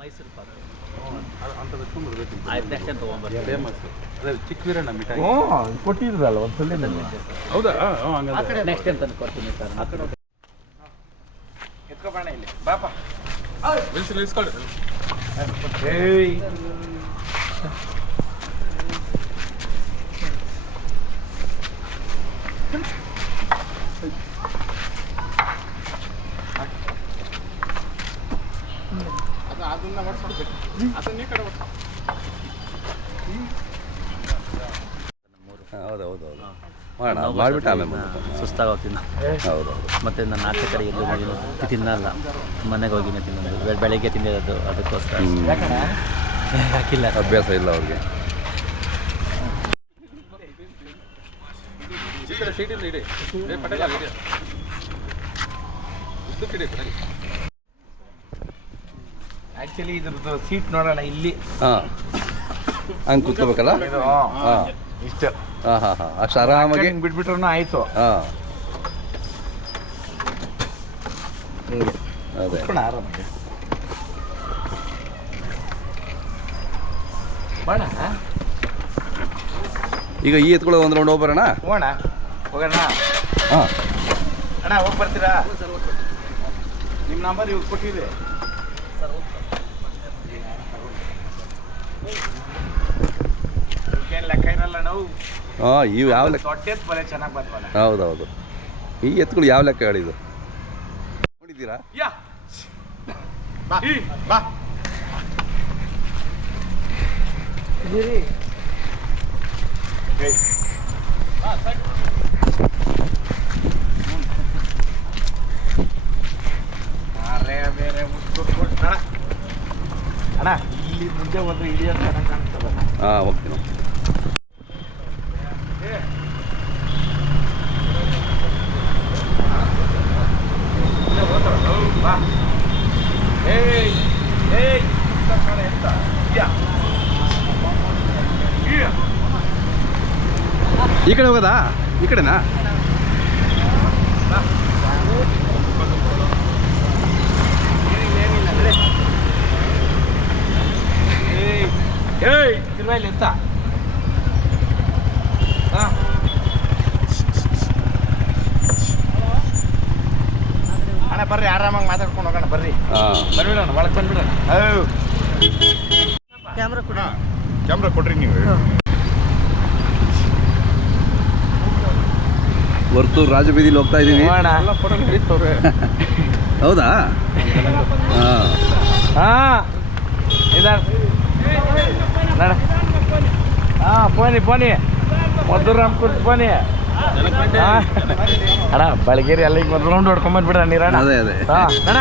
ಮೈಸೂರು ಪಾಕ್ ಅಂತ next time ತೊಗೊಂಡ್ಬರ್ತೀನಿ. Famous ಅದೇ ಚಿಕ್ಕವೀರಣ್ಣ ಮಿಠಾಯಿ ಕೊಟ್ಟಿದ್ರಲ್ಲ ಒಂದ್ಸಲ ಹೌದಾ? ನೆಕ್ಸ್ಟ್ ಟೈಮ್ ತಂದು ಕೊಡ್ತೀನಿ ಸರ್. ಎತ್ಕೊಬಾಣ ಇಲ್ಲಿ ಬಾಪ. ನಿಲ್ಸ್ಕೊಳ್ಳಿ. ಏಯ್ ಅದನ್ನ ಮಾಡ್ಸ್ಕೊಡ್ಬೇಕು. ಅದನ್ನ ಈ ಕಡೆ ಹೌದೌದು ಮಾಡೋಣ ಮಾಡಿಬಿಟ್ಟು ಆಮೇಲೆ ಸುಸ್ತಾಗೋಗ್ತೀನಿ ಹೌದೌದು. ಮತ್ತು ನಾನು ಆಚೆ ಕಡೆ ಎಲ್ಲೂ ತಿನ್ನಲ್ಲ, ಮನೆಗೆ ಹೋಗಿನೇ ತಿನ್ನೋದು. ಬೆಳಗ್ಗೆ ತಿಂದಿರೋದು ಅದಕ್ಕೋಸ್ಕರ ಹಾಕಿಲ್ಲ. ಅಭ್ಯಾಸ ಇಲ್ಲ ಅವ್ರಿಗೆ. ಆ್ಯಕ್ಚುಲಿ ಇದ್ರದ್ದು ಸೀಟ್ ನೋಡೋಣ ಇಲ್ಲಿ. ಹಾಂ ಹಂಗೆ ಕೂತ್ಕೋಬೇಕಲ್ಲ? ಹಾಂ ಇಷ್ಟ. ಹಾಂ ಹಾಂ ಹಾಂ ಅಷ್ಟು ಆರಾಮಾಗಿ ಬಿಟ್ಬಿಟ್ರೂ ಆಯಿತು. ಹಾಂ ಅದೇ ಆರಾಮಾಗಿ ಬಾಣ. ಈಗ ಈ ಎತ್ಕೊಳ್ಳೋ ಒಂದು ರೌಂಡ್ ಹೋಗ್ಬರೋಣ. ಹೋಗೋಣ ಹೋಗೋಣ. ಹಾಂ ಅಣ್ಣ ಹೋಗಿ ಬರ್ತೀರಾ? ನಿಮ್ಮ ನಂಬರ್ ಇವ್ರು ಕೊಟ್ಟಿದೆ. ಇವಕ್ಕೇನು ಲೆಕ್ಕ ಇರಲ್ಲ ನಾವು. ಹಾಂ ಇವು ಯಾವ ಲೆಕ್ಕ? ದೊಡ್ಡ ಎತ್ತು ಬಲೆ ಚೆನ್ನಾಗಿ ಬಂದ್ವಲ್ಲ. ಹೌದೌದು. ಈ ಎತ್ತುಗಳು ಯಾವ ಲೆಕ್ಕ ಹೇಳಿದ್ದು ನೋಡಿದ್ದೀರಾ? ಯಾ ಬಾ ಬಾ ಬೇರೆ ಅಣ್ಣ ಇಲ್ಲಿ ಮುಂದೆ ಒಂದು ಹಿಡಿಯೋ ಚೆನ್ನಾಗಿ ಕಾಣಿಸ್ತದ. ಹಾಂ ಹೋಗ್ತೀನಿ. ಬಾ. ಏಯ್ ಏಯ್ ಎಂತ ಯಾ ಈ ಕಡೆ ಹೋಗೋದಾ? ಈ ಕಡೆನಾ? ಏಯ್ ತಿರುವಾಯಿಲ್ ಎಂತ? ಹಾಂ ಅಣ್ಣ ಬರ್ರಿ, ಆರಾಮಾಗಿ ಮಾತಾಡ್ಕೊಂಡು ಹೋಗೋಣ ಬರ್ರಿ. ಹಾಂ ಬಂದ್ಬಿಡೋಣ, ಒಳಗೆ ಬಂದ್ಬಿಡೋಣ. ಕ್ಯಾಮ್ರಾ ಕೂಡ ಕ್ಯಾಮ್ರಾ ಕೊಡ್ರಿ ನೀವು. ವರ್ತೂರು ರಾಜಬೀದಿಲಿ ಹೋಗ್ತಾ ಇದ್ದೀವಿ. ಹೌದಾ? ಹಾಂ ಹಾಂ ಇದಾರ ನಡ. ಹಾಂ pony pony Maddur Ramakrishna pony. ಅಣ್ಣ ಬೆಳಗೇರಿ ಅಲ್ಲಿಗೆ ಒಂದು ರೌಂಡ್ ಹೊಡ್ಕೊಂಬಂದ್ಬಿಡ್ರ ನೀರಣ್ಣ. ಅದೇ ಅದೇ. ಹಾಂ ಅಣ್ಣ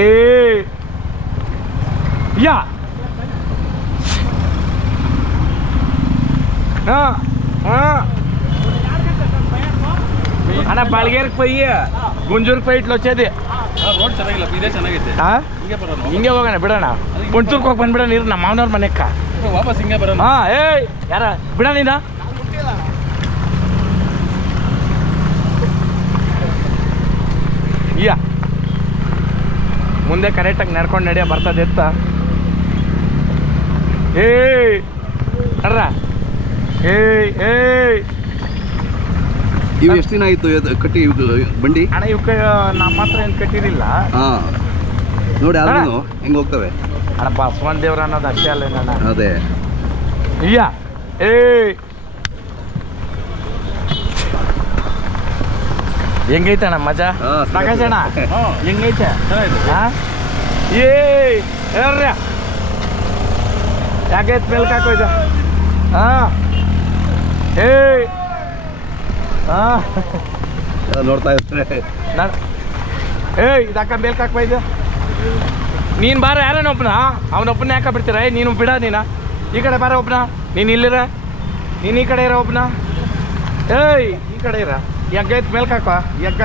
ಏ ಯಾ ಹಾಂ ಹಾಂ అన్న బలిగేరికి పోయి గుంజూరుకి పోయి ఇట్లా వచ్చేది. ರೋಡ್ ಚೆನ್ನಾಗಿಲ್ಲ, ಇದೇ ಚೆನ್ನಾಗೈತೆ. ಹಿಂಗೆ ಹೋಗೋಣ ಬಿಡೋಣ. ಗುಂಟೂರ್ಗೆ ಹೋಗಿ ಬಂದ್ಬಿಡೋಣ ನೀರು ನಮ್ಮ ಮಾವನವ್ರ ಮನೆಕ್ಕ. ವಾಪಸ್ ಹಿಂಗೆ ಬರೋಣ. ಹಾಂ ಏಯ್ ಯಾರ ಬಿಡ ನೀನ. ಇಯ್ಯ ಮುಂದೆ ಕರೆಕ್ಟಾಗಿ ನಡ್ಕೊಂಡು ನಡೆಯ ಬರ್ತದೆ ಎತ್ತ. ಏಯ್ ನಡ್ರ. ಏಯ್ ಏಯ್ ಇವು ಎಷ್ಟು ದಿನ ಆಯಿತು ಕಟ್ಟಿ ಬಂಡಿ? ಅಣ್ಣ ಇವಕ್ಕೆ ನಮ್ಮ ಹತ್ರ ಏನು ಕಟ್ಟಿರಲಿಲ್ಲ. ಹಾಂ ನೋಡಿ ಆದ್ರೂ ಹೆಂಗೆ ಹೋಗ್ತವೆ. ಅಣ್ಣ ಬಸವನ ದೇವ್ರ ಅನ್ನೋದು ಅಷ್ಟೇ ಅಲ್ಲ ಅಣ್ಣ. ಅದೇ ಇಯ್ಯ ಏಯ್ ಹೆಂಗೈತೆ ಅಣ್ಣ ಮಜಾ? ಪ್ರಕಾಶ್ ಅಣ್ಣ ಹೆಂಗೈತೆ? ಹಾಂ ಏಯ್ ಹೇಳ್ರಿ ಯಾಕೈತೆ ಮೇಲ್ಕ್ ಹಾಕೋಯ್ತು? ಹಾಂ ಏಯ್ ಹಾಂ ನೋಡ್ತಾ ಇರ್ತಾರೆ. ನಾನು ಏಯ್ ಇದಕ್ಕ ಮೇಲ್ಕ್ ಹಾಕ್ಬೈದು. ನೀನು ಬಾರ ಯಾರೇನ ಒಬ್ಬನ ಅವನೊಬ್ಬನ ಯಾಕೆ ಬಿಡ್ತೀರ? ನೀನು ಬಿಡ ನೀನು ಈ ಕಡೆ ಬಾರ ಒಬ್ಬನ. ನೀನು ಇಲ್ಲಿರ, ನೀನು ಈ ಕಡೆ ಇರೋ ಒಬ್ಬನ. ಏಯ್ ಈ ಕಡೆ ಇರ. ಎಗ್ಗ ಐತೆ ಮೇಲ್ಕ್ ಹಾಕೋ. ಎಗ್ಗ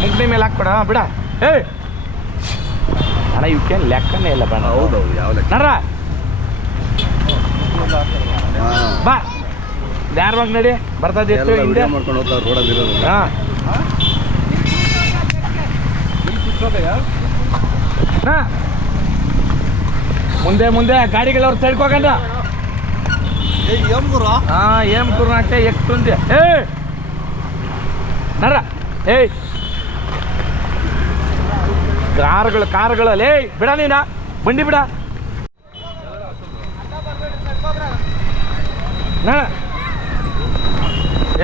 ಮುಗ್ನಿ ಮೇಲೆ ಹಾಕ್ಕೊಡ ಬಿಡ. ಏಯ್ ಅಣ್ಣ ಇವಕ್ಕೇನು ಲೆಕ್ಕನೇ ಇಲ್ಲ ಬಣ್ಣ. ಹೌದೌದು ಯಾವ ಲೆಕ್ಕ ನಡ್ರ ಹಾಂ ಬಾ ಧಾರವಾಡ ನಡಿ ಬರ್ತದೆ ಹಿಂದೆ ಮಾಡ್ಕೊಂಡು ಹೋಗ್ತಾರೆ ರೋಡಲ್ಲಿ ಇರೋದು. ಹಾಂ ಮುಂದೆ ಮುಂದೆ ಗಾಡಿಗಳವ್ರು ತಡ್ಕೋಕಂಡ ಏಮ್ ಗುರು అంటే ఎక్కుతుంది ನರ ಏಯ್ ಕಾರುಗಳಲ್ಲಿ ಬಿಡ ನೀನ ಬಂಡಿ ಬಿಡ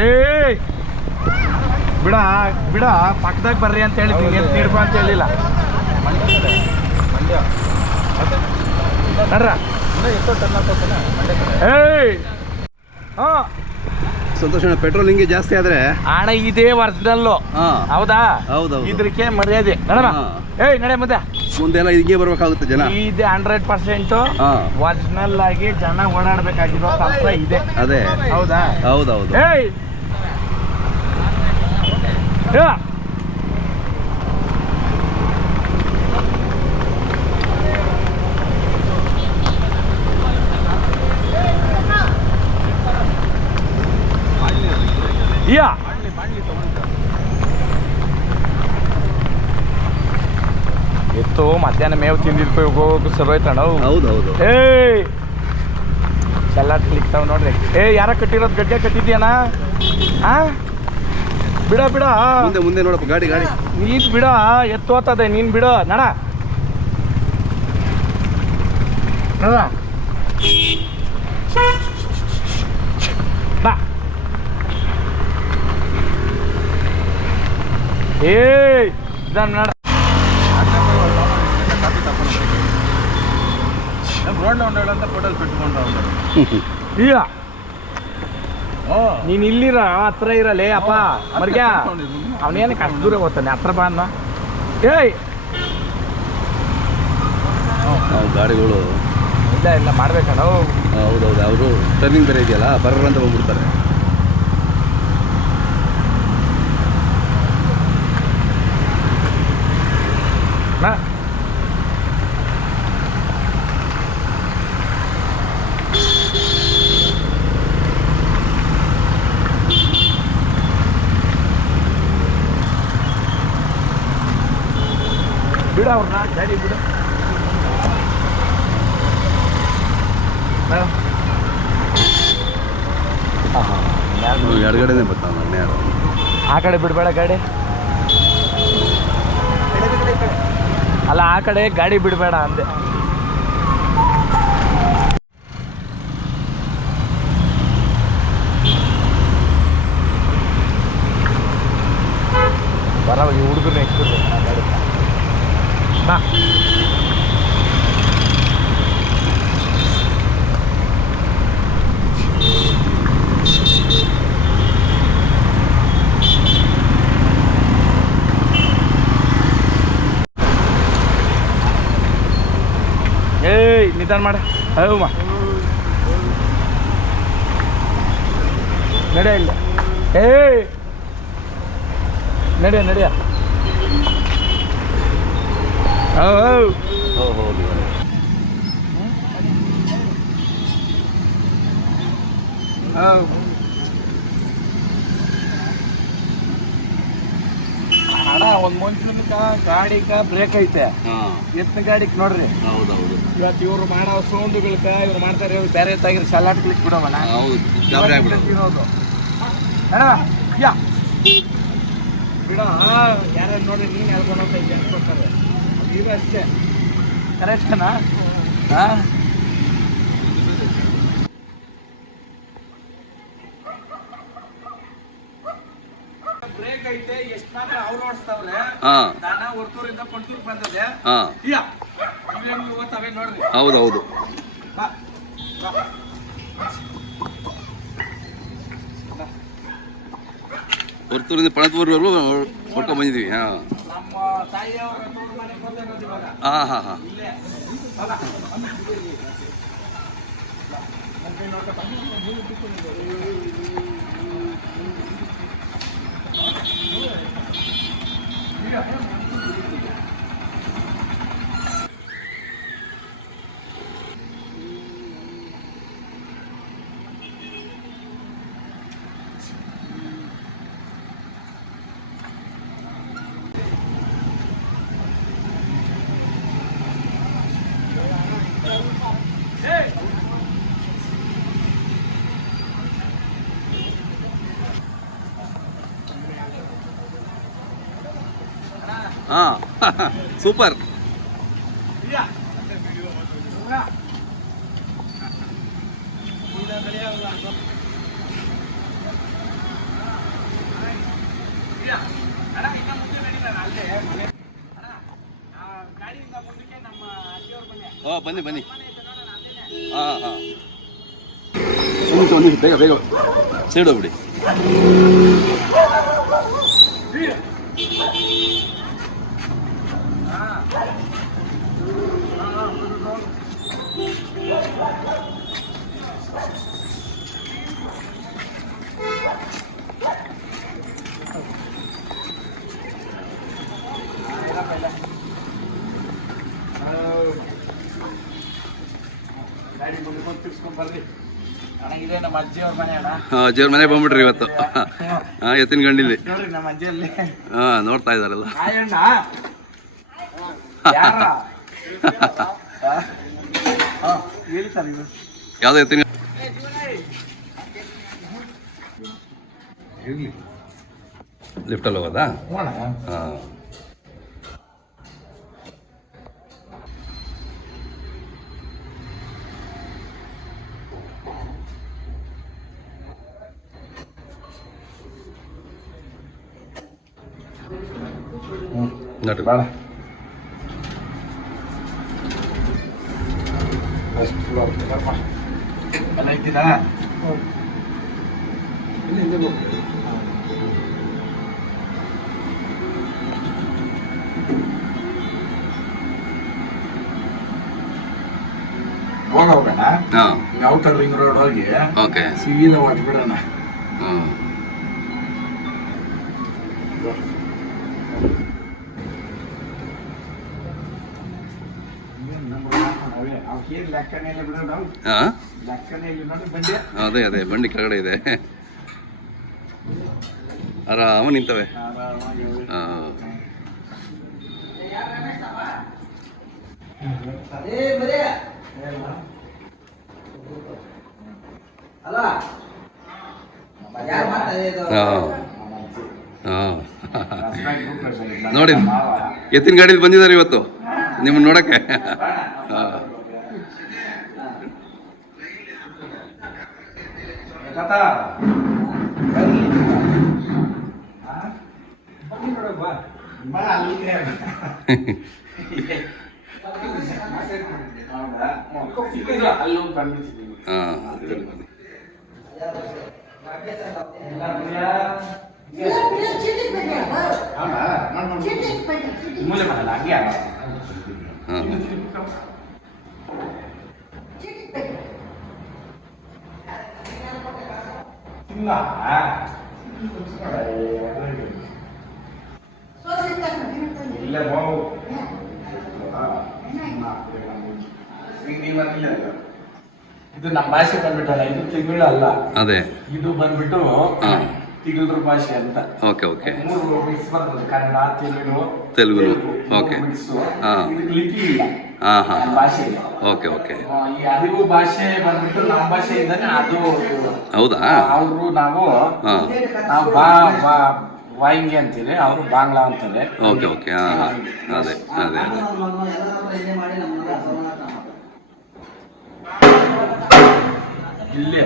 ಏಯ್ ಬಿಡ ಬಿಡ ಪಕ್ಕದಾಗ ಬರ್ರಿ ಅಂತ ಹೇಳಿದ್ವಿ ಎತ್ತು ನೀಡ್ಕೊ ಅಂತ ಹೇಳಿಲ್ಲ ನಡ್ರ ಏಯ್ ಹಾಂ ಸಂತೋಷ ಪೆಟ್ರೋಲ್ ಹಿಂಗೆ ಜಾಸ್ತಿ ಆದ್ರೆ ಹಣ ಇದೇ ಒರಿಜಿನಲ್ಲು ಹೌದಾ ಹೌದೌದು ಇದಕ್ಕೆ ಮರ್ಯಾದೆ ನಡಮ ಏಯ್ ನಡೆ ಮುಂದೆ ಮುಂದೆಲ್ಲ ಹಿಂಗೆ ಬರ್ಬೇಕಾಗುತ್ತೆ ಜನ ಇದೆ 100% ಒರಿಜಿನಲ್ ಆಗಿ ಜನ ಓಡಾಡ್ಬೇಕಾಗಿರೋ ತತ್ವ ಇದೆ ಅದೇ ಹೌದಾ ಹೌದೌದು ಏಯ್ ಎತ್ತು ಮಧ್ಯಾಹ್ನ ಮೇವು ತಿಂದಿರ್ಬೇಕು ಹೋಗು ಸರ್ ಹೋಯ್ತಣ್ಣ ಹೌದೌದು ಏಯ್ ಸಲಾಡ್ ಕ್ಲಿಕ್ತಾವ್ ನೋಡ್ರಿ ಯಾರ ಕಟ್ಟಿರೋದು ಗಡ್ಡೆ ಕಟ್ಟಿದ್ಯಾನ ಬಿಡ ಬಿಡ ಮುಂದೆ ಮುಂದೆ ನೋಡಪ್ಪ ಗಾಡಿ ನೀನ್ ಬಿಡ ಎತ್ತು ಹೋಗ್ತದೆ ನೀನ್ ಬಿಡ ನಡ ಬಾ ಏಯ್ ಇದನ್ನ ನಡ ರೋಡ್ಲ ಉಂಡಂತ ಫೋಟೋಲ್ ಬಿಟ್ಕೊಂಡು ಇಲ್ಲ ನೀನ್ ಇಲ್ಲಿರ ಹತ್ರ ಇರಲೇ ಅಪ್ಪ ಮರ್ಗ್ಯಾ ಅವನೇನಕ್ಕೆ ಅಷ್ಟು ದೂರ ಹೋಗ್ತಾನೆ ಹತ್ರ ಬಾ ಅನ್ನ ಏಯ್ ಗಾಡಿಗಳು ಇಲ್ಲ ಮಾಡ್ಬೇಕಣ್ಣ ಹೌದೌದು ಅವರು ಟರ್ನಿಂಗ್ ಬೇರೆ ಇದೆಯಲ್ಲ ಬರ್ರ ಅಂತ ಬಂದ್ಬಿಡ್ತಾರೆ ಬಿಡ ಅವ್ರನ್ನ ಗಾಡಿ ಬಿಡು ಎಡಗಡೆನೆ ಬರ್ತಾವ ಆ ಕಡೆ ಬಿಡಬೇಡ ಗಾಡಿ ಅಲ್ಲ ಆ ಕಡೆ ಗಾಡಿ ಬಿಡಬೇಡ ಅಂದೆ ಬರ ಈ ಹುಡುಗರನ್ನ ಎಕ್ಸ್ಬಿಡ್ಬೇಕು ಗಾಡಿ ಬಾ ಏಯ್ ನಿಧಾನ ಮಾಡ ಹೌಮ್ಮ ನಡೆಯ ಇಲ್ಲ ಏಯ್ ನಡೆಯ ಹೌದು ಅಣ್ಣ ಒಂದು ಮನುಷ್ಯನಕ ಗಾಡಿಗ ಬ್ರೇಕ್ ಐತೆ ಎತ್ತಿನ ಗಾಡಿಗೆ ನೋಡ್ರಿ ಹೌದೌದು ಇವತ್ತು ಇವ್ರು ಮಾಡೋ ಸೌಂಡ್ಗಳಕ ಇವ್ರು ಮಾಡ್ತಾರೆ ಇವ್ರು ಬೇರೆ ತಾಗಿರಿ ಸಲಾಡ್ ಕ್ಲಿಕ್ ಬಿಡೋವಲ್ಲ ಇರೋದು ಯಾ ಬಿಡ ಯಾರ್ಯಾರು ನೋಡ್ರಿ ನೀನು ಹೇಳ್ಕೊಂಡು ಹೋಗ್ತಾ ಇದ್ದೆ ಅನ್ಕೊತಾರೆ ಇದು ಅಷ್ಟೇ ಕರೆಕ್ಟನಾ ಬ್ರೇಕ್ ಐತೆ ಎಷ್ಟು ಮಾತ್ರ ಅವ್ರು ಓಡಿಸ್ತಾವ್ರೆ ನಾನ ಹೊರ್ತೂರಿಂದ ಪಂಟೂರ್ ಬಂದದೆ ಓದ್ತಾವೆ ನೋಡ್ರಿ ಹೌದೌದು ಹೊರ್ತೂರಿಂದ ಪಣತೂರ್ವರೆಗೂ ಹೊಡ್ಕೊಂಡ್ ಬಂದಿದ್ದೀವಿ ನಮ್ಮ ತಾಯಿಯವರ ಮನೆಗೆ ಬಂದಿರೋದು ಇವಾಗ ಇಲ್ಲೇ ಸೂಪರ್. ಬನ್ನಿ ಬನ್ನಿ. ಹಾಂ ಹಾಂ ಒಂದು ಬೇಗ ಬೇಗ ಸೈಡ್ ಹೋಗ್ಬಿಡಿ. ನಮ್ಮ ಅಜ್ಜಿಯವ್ರ ಮನೆ ಅಣ್ಣ. ಅಜ್ಜಿಯವ್ರ ಮನೆ ಬಂದ್ಬಿಟ್ರಿ ಇವತ್ತು. ಹಾಂ ಎತ್ತಿನ ಗಂಡಿಲಿ. ನೋಡ್ರಿ ನಮ್ಮ ಅಜ್ಜಿಯಲ್ಲಿ. ಹಾಂ ನೋಡ್ತಾ ಇದ್ದಾರಲ್ಲ. ಯಾವ್ದು ಎತ್ತಿನ ಲಿಫ್ಟಲ್ಲಿ ಹೋಗೋದಾ? ಹಾಂ ನಟು ಬೇಡ. ಎಲ್ಲ ಇದ್ದೀರಾ? ಹೋಗೋಣ. ಹಾಂ ಔಟರ್ ರಿಂಗ್ ರೋಡ್ ಹೋಗಿ ಓಕೆ ಸೀದಾ ಹೊಟ್ಬಿಡೋಣ. ಹಾಂ ಹಾಂ ಅದೇ ಅದೇ ಬಂಡಿ ಕೆಳಗಡೆ ಇದೆ. ಆರಾಮ ನಿಂತವೆ. ಹಾಂ ಹಾಂ ನೋಡಿ ಎತ್ತಿನ ಗಾಡೀಲಿ ಬಂದಿದ್ದಾರೆ ಇವತ್ತು ನಿಮ್ಮನ್ನ ನೋಡಕ್ಕೆ. ಹಾಂ ಮೂಲೆ ಮಾಡಲ್ಲ ಹಂಗೆ ಇಲ್ಲ ಇದು ನಮ್ಮ ಭಾಷೆ ಬಂದ್ಬಿಟ್ಟಲ್ಲ, ಇದು ತಿಂಗಳು ಅಲ್ಲ. ಅದೇ ಇದು ಬಂದ್ಬಿಟ್ಟು ತಿಂಗಳರ ಭಾಷೆ ಅಂತ. Okay okay. 3 ಮಿಕ್ಸ್ ಬರ್ತದೆ, ಕನ್ನಡ ತೆಲುಗು ಓಕೆ. ಹಾಂ ಲಿಪಿ ಇಲ್ಲ ಹಾಂ ಹಾಂ ಭಾಷೆ ಇಲ್ಲ. Okay okay. ಈ ಅರಿವು ಭಾಷೆ ಬಂದ್ಬಿಟ್ಟು ನಮ್ಮ ಭಾಷೆ ಇದ್ದಾನೆ ಅದು. ಹೌದಾ? ಅವರು ನಾವು ಹಾಂ ವಾಯಿಂಗಿ ಅಂತೀರಿ, ಅವರು ಬಾಂಗ್ಲಾ ಅಂತಾರೆ. Okay okay. ಹಾಂ ಹಾಂ ಅದೇ ಅದೇ ಅದೇ. ಇಲ್ಲೇ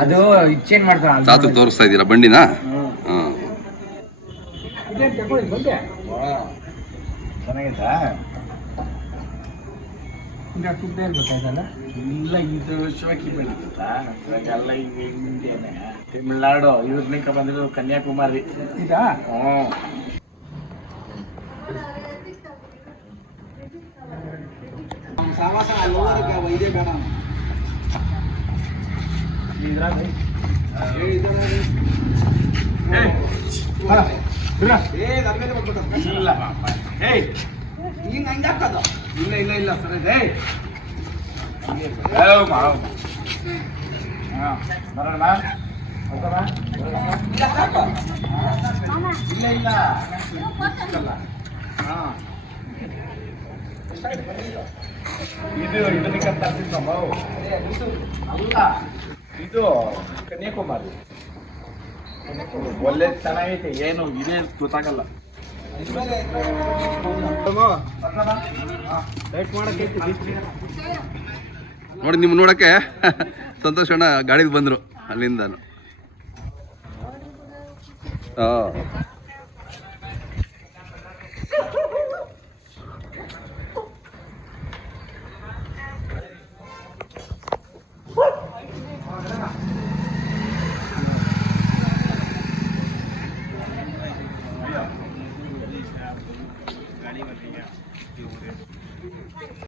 ಅದು ಚೇಂಜ್ ಮಾಡ್ತಾನೆ. ತಾತು ತೋರಿಸ್ತಾ ಇದ್ದೀರಾ ಬಂಡಿನ? ಹಾಂ ಚೆನ್ನಾಗೈತಾ? ಇಲ್ಲ ಇದು ಶೋಕಿ ಬೆಳೀತದ ಇವಾಗೆಲ್ಲ ಹಿಂಗೆ ಇಂಡಿಯಾನೆ. ತಮಿಳ್ನಾಡು ಇವ್ರನ್ನಿಕ ಬಂದಿರೋ ಕನ್ಯಾಕುಮಾರಿ. ಇದಾ? ಹ್ಞೂ. ಇಲ್ಲ ಇಲ್ಲ ಇಲ್ಲ ಸರ್ ಇದೆ. ಬರೋಣ ಇಲ್ಲ ಇಲ್ಲ ಹಾಂ ಇದು ಇದಕ್ಕೆ ತರ್ತಿದ್ದಮ್ಮ. ಅಲ್ಲ ಇದು ಕನ್ಯಾಕುಮಾರಿ. ಒಳ್ಳೆ ಚೆನ್ನಾಗೈತೆ, ಏನು ಇದೇ ಗೊತ್ತಾಗಲ್ಲ. ನೋಡಿ ನಿಮ್ಮ ನೋಡೋಕ್ಕೆ ಸಂತೋಷ್ ಅಣ್ಣ ಗಾಡಿಗೆ ಬಂದರು ಅಲ್ಲಿಂದ. ಹಾಂ